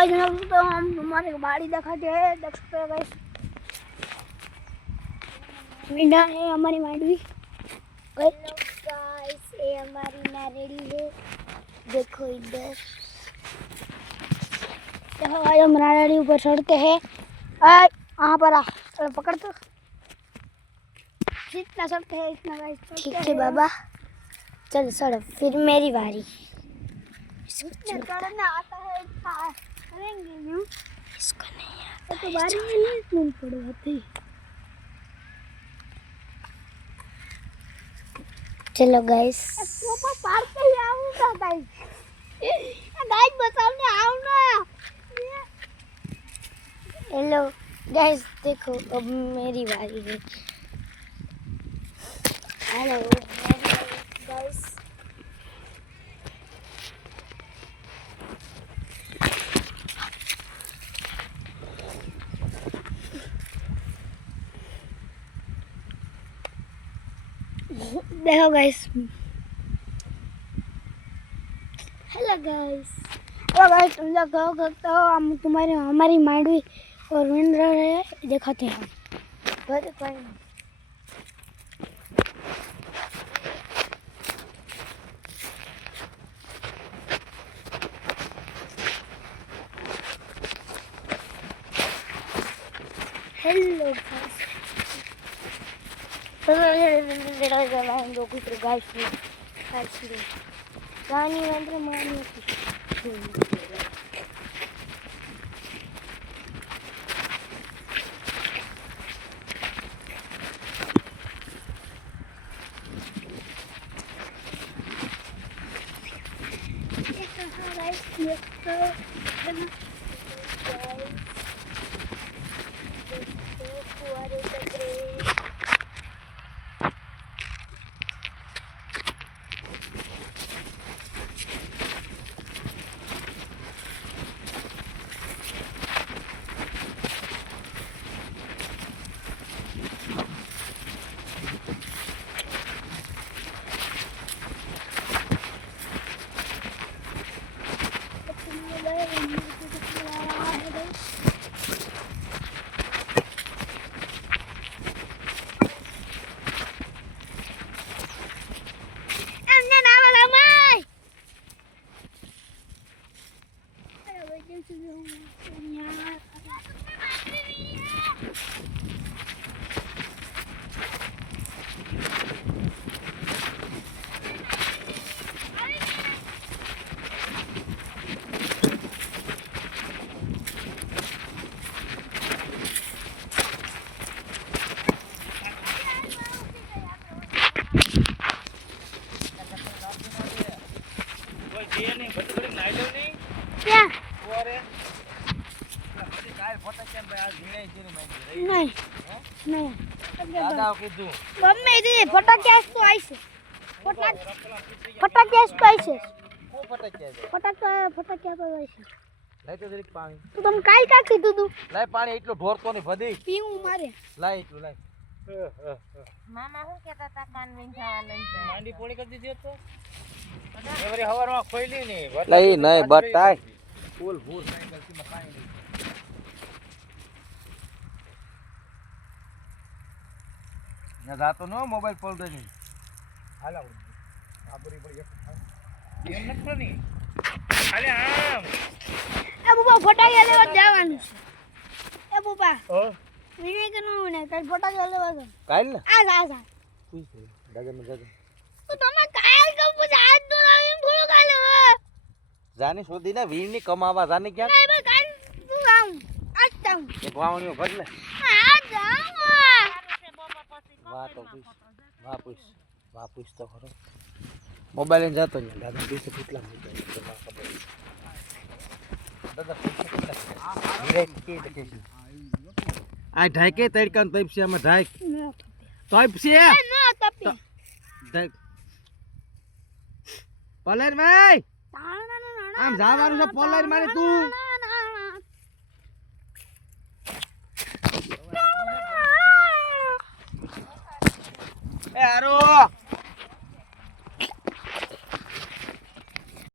Guys तो हम हमारे बाड़ी दिखाते हैं, देख सकते हैं गाइस। मींडा है हमारी मांडवी। हेलो गाइस, ये हमारी नारेड़ी है, देखो इधर। देखो गाइस हम नारेड़ी ऊपर चढ़ते हैं। यहाँ पर आ, पकड़ तो जितना चढ़ते हैं इतना गाइस। ठीक है बाबा, चल चढ़, फिर मेरी बारी। चढ़ना आता है करेंगे यूं, इसको नहीं आता तो बारी में नहीं पड़े। चलो गाइस ऊपर पार पे ही आऊंगा गाइस। गाइस बताओ आओ ना। हेलो गाइस देखो अब मेरी बारी है। हेलो गाइस, देखो गाइस। हेलो गाइस, तुम लोग कहो सकते हो हम तुम्हारे हमारी मांडवी और विंड रहे दिखाते हैं। हेलो गाइस, दो कुछ गाइस गानी अंदर मारनी फटाक्यास तो आइसे फटाक्यास तो आइसे फटाक्या तो आइसे લાય તો જરીક પાણી તો તમ કાઈ કા કીધું તું લાય પાણી એટલો ઢોરતો ને ભદી પીવું મારે લાય એટલું લાય મામા હું કહેતા હતા કાન વેન જવાનું છે માંડી પોળી કરી દીધી તો એવરી હવારમાં ખોઈલી ને લઈ નઈ બતાય ફૂલ ભૂર કાઈ ગલતી માં પાણી દે ના જાતો નો મોબાઈલ પોલ દે ની હાલા આબરી પડી એમ નખતો ની હાલે આમ એ બુબા ફટાક્યા લેવા જવાનું છે એ બુબા ઓ વિનય કે નો ને કઈ ફટાક્યા લેવા છે કાલ ને આ જા પૂછ દે દાદા ને દાદા તો તમે કાલ કમ પૂછ આજ તો લાવીને થોડો કાલે જાને શોધી ને વીર ની કમાવા જાને ક્યાં નહીં ભાઈ કાલ તું આવ આજ જાઉં એક વાવણીઓ ભર લે આ જાઉં વાહ પૂછ તો ખરો મોબાઈલ લઈને જતો ને દાદા પૈસા કેટલા મૂક્યા તો ના ખબર દાદા પૈસા કેટલા વીરે કે દેખે આ ઢાકે તડકાન તઈપ છે આમાં ઢાક તઈપ છે ના તપી ઢાક પલેર ભાઈ આમ જાવાનું છે પલેર મારે તું એ આરો